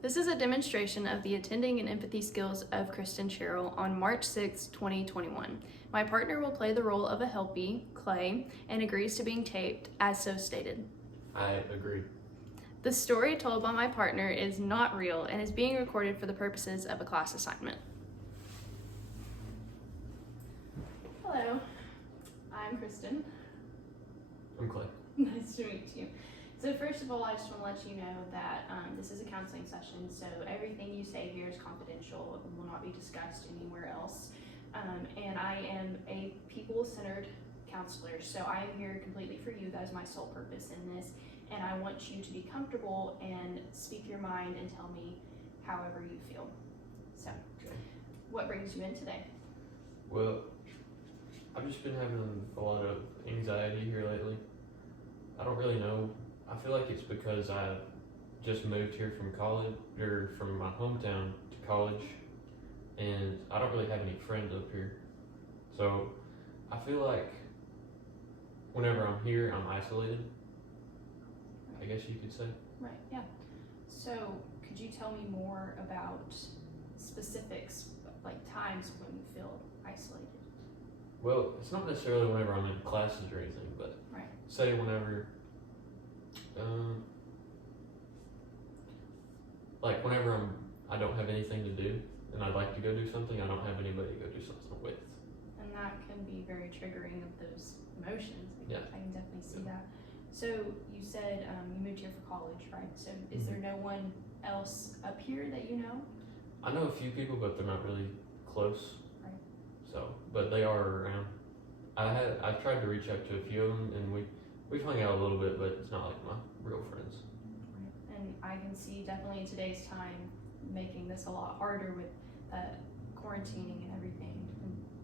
This is a demonstration of the attending and empathy skills of Kristen Sherrill on March 6, 2021. My partner will play the role of a helpie, Clay, and agrees to being taped as so stated. I agree. The story told by my partner is not real and is being recorded for the purposes of a class assignment. Hello, I'm Kristen. I'm Clay. Nice to meet you. So first of all, I just want to let you know that this is a counseling session, so everything you say here is confidential and will not be discussed anywhere else. And I am a people-centered counselor, so I am here completely for you. That is my sole purpose in this, and I want you to be comfortable and speak your mind and tell me however you feel. So, Okay. What brings you in today? Well, I've just been having a lot of anxiety here lately. I don't really know. I feel like it's because I just moved here from college, or from my hometown to college, and I don't really have any friends up here. So I feel like whenever I'm here, I'm isolated, I guess you could say. Right, yeah. So could you tell me more about specifics, like times when you feel isolated? Well, it's not necessarily whenever I'm in classes or anything, but Right. say whenever, like whenever I don't have anything to do and I'd like to go do something, I don't have anybody to go do something with. And that can be very triggering of those emotions. Yeah. I can definitely see that. So you said you moved here for college, right? So is there no one else up here that you know? I know a few people, but they're not really close. Right. So, but they are around. I've tried to reach out to a few of them, and we've hung out a little bit, but it's not like my real friends. Right. And I can see definitely in today's time making this a lot harder with quarantining and everything.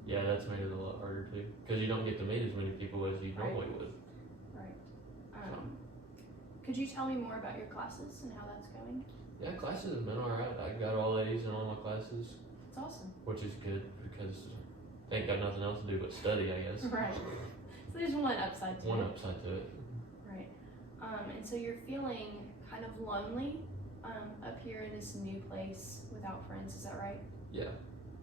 Yeah, that's made it a lot harder too, because you don't get to meet as many people as you normally would. Right. Could you tell me more about your classes and how that's going? Yeah, classes have been alright. I got all A's in all my classes, That's awesome. which is good because I ain't got nothing else to do but study, I guess. Right. So there's one upside to One it. upside to it. Right. And so you're feeling kind of lonely up here in this new place without friends, is that right? Yeah.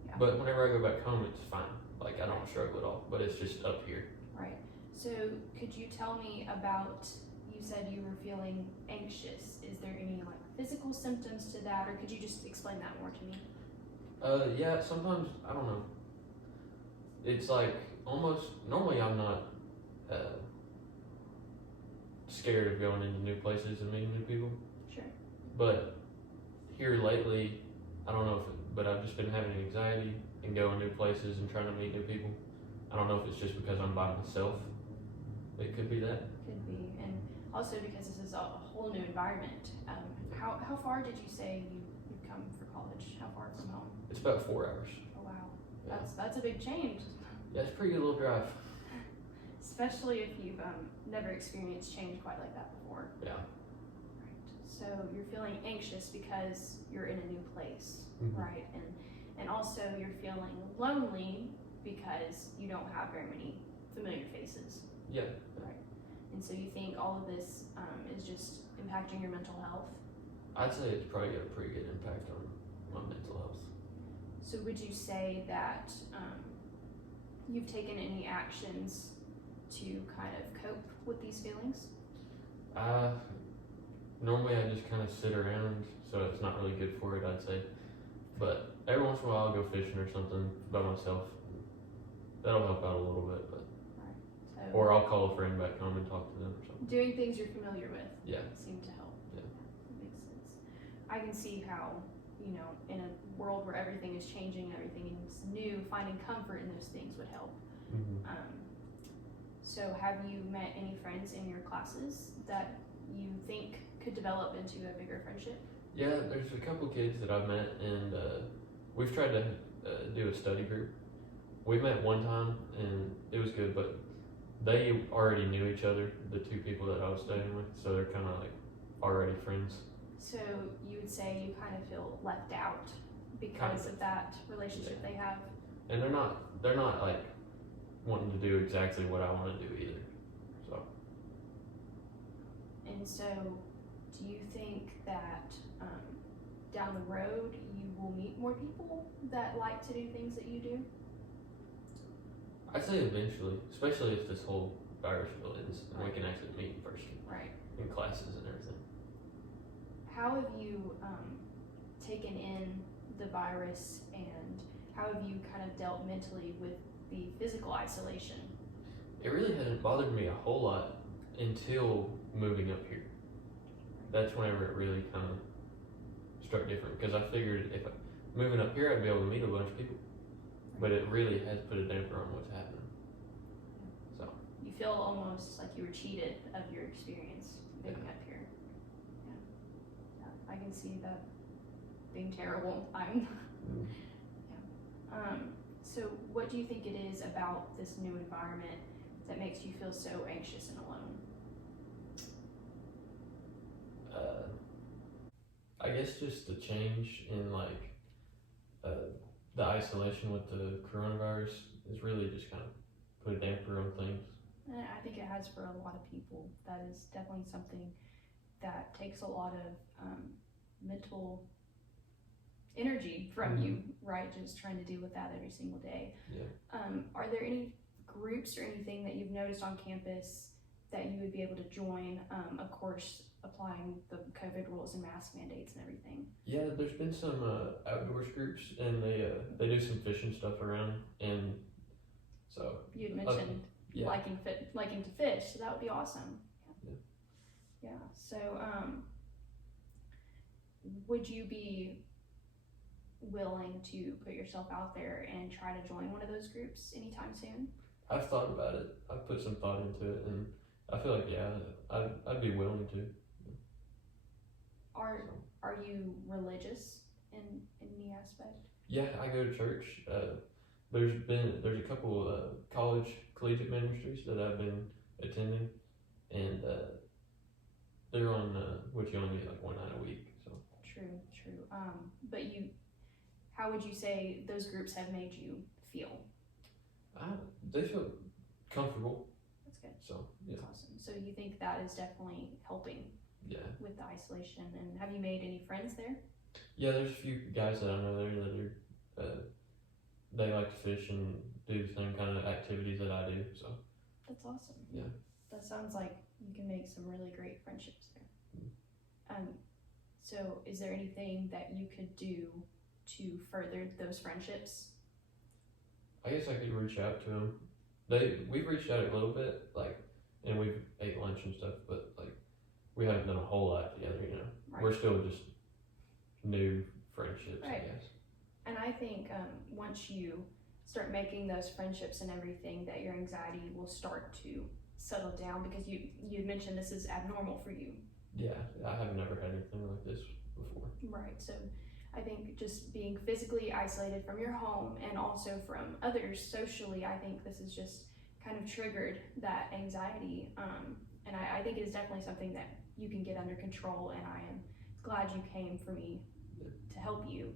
Yeah. But whenever I go back home, it's fine. Like, I don't struggle at all, but it's just up here. Right. So could you tell me about, you said you were feeling anxious. Is there any like physical symptoms to that, or could you just explain that more to me? Yeah, sometimes, I don't know. It's like almost, normally I'm not scared of going into new places and meeting new people. Sure. But here lately, I don't know but I've just been having anxiety and going new places and trying to meet new people. I don't know if it's just because I'm by myself. It could be that. Could be, and also because this is a whole new environment. How far did you say you've come for college? How far from home? It's about 4 hours. Oh wow, Yeah. that's a big change. Yeah, it's a pretty good little drive. Especially if you've never experienced change quite like that before. Yeah. Right. So you're feeling anxious because you're in a new place, right? And also you're feeling lonely because you don't have very many familiar faces. Yeah. Right. And so you think all of this is just impacting your mental health? I'd say it's probably got a pretty good impact on my mental health. So would you say that you've taken any actions to kind of cope with these feelings? Normally I just kind of sit around, so it's not really good for it, I'd say. But every once in a while I'll go fishing or something by myself. That'll help out a little bit, but. Right. So Or I'll call a friend back home and talk to them or something. doing things you're familiar with. Yeah. Seem to help. Yeah. That makes sense. I can see how, in a world where everything is changing and everything is new, finding comfort in those things would help. So have you met any friends in your classes that you think could develop into a bigger friendship? Yeah, there's a couple kids that I've met, and we've tried to do a study group. We met one time, and it was good, but they already knew each other, the two people that I was studying with, so they're kind of like already friends. So you would say you kind of feel left out because of that relationship they have? And they're not like wanting to do exactly what I want to do either. So. And so do you think that down the road you will meet more people that like to do things that you do? I'd say eventually, especially if this whole virus bill ends and we can actually meet in person Right. in classes and everything. How have you taken in the virus, and how have you kind of dealt mentally with the physical isolation? It really hasn't bothered me a whole lot until moving up here. That's whenever it really kind of struck different, because I figured if moving up here I'd be able to meet a bunch of people, but it really has put a damper on what's happening. So You feel almost like you were cheated of your experience moving up here. Yeah, I can see that being terrible. So what do you think it is about this new environment that makes you feel so anxious and alone? I guess just the change in the isolation with the coronavirus has really just kind of put a damper on things. And I think it has for a lot of people. That is definitely something that takes a lot of mental energy from you, right? Just trying to deal with that every single day. Yeah. Are there any groups or anything that you've noticed on campus that you would be able to join? Of course, applying the COVID rules and mask mandates and everything. Yeah, there's been some outdoors groups, and they do some fishing stuff around, and so you had mentioned yeah. liking to fish, so that would be awesome. Yeah. So would you be willing to put yourself out there and try to join one of those groups anytime soon? I've thought about it. I've put some thought into it, and I feel like I'd be willing to. Are you religious in any aspect? Yeah, I go to church. There's a couple collegiate ministries that I've been attending, and they're on which you only get like one night a week. So true. But how would you say those groups have made you feel? They feel comfortable. That's good. So yeah. That's awesome. So you think that is definitely helping? Yeah. With the isolation, and have you made any friends there? Yeah, there's a few guys that I know there that are they like to fish and do the same kind of activities that I do. So that's awesome. Yeah. That sounds like you can make some really great friendships there. So is there anything that you could do to further those friendships? I guess I could reach out to them. We've reached out a little bit, and we've ate lunch and stuff, but we haven't done a whole lot together, you know. Right. We're still just new friendships, right. I guess. And I think once you start making those friendships and everything, that your anxiety will start to settle down, because you had mentioned this is abnormal for you. Yeah, I have never had anything like this before. Right, so I think just being physically isolated from your home and also from others socially, I think this has just kind of triggered that anxiety. And I think it is definitely something that you can get under control, and I am glad you came for me to help you.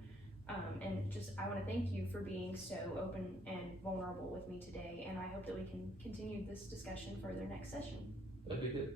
And just I want to thank you for being so open and vulnerable with me today, and I hope that we can continue this discussion further next session. That'd be good.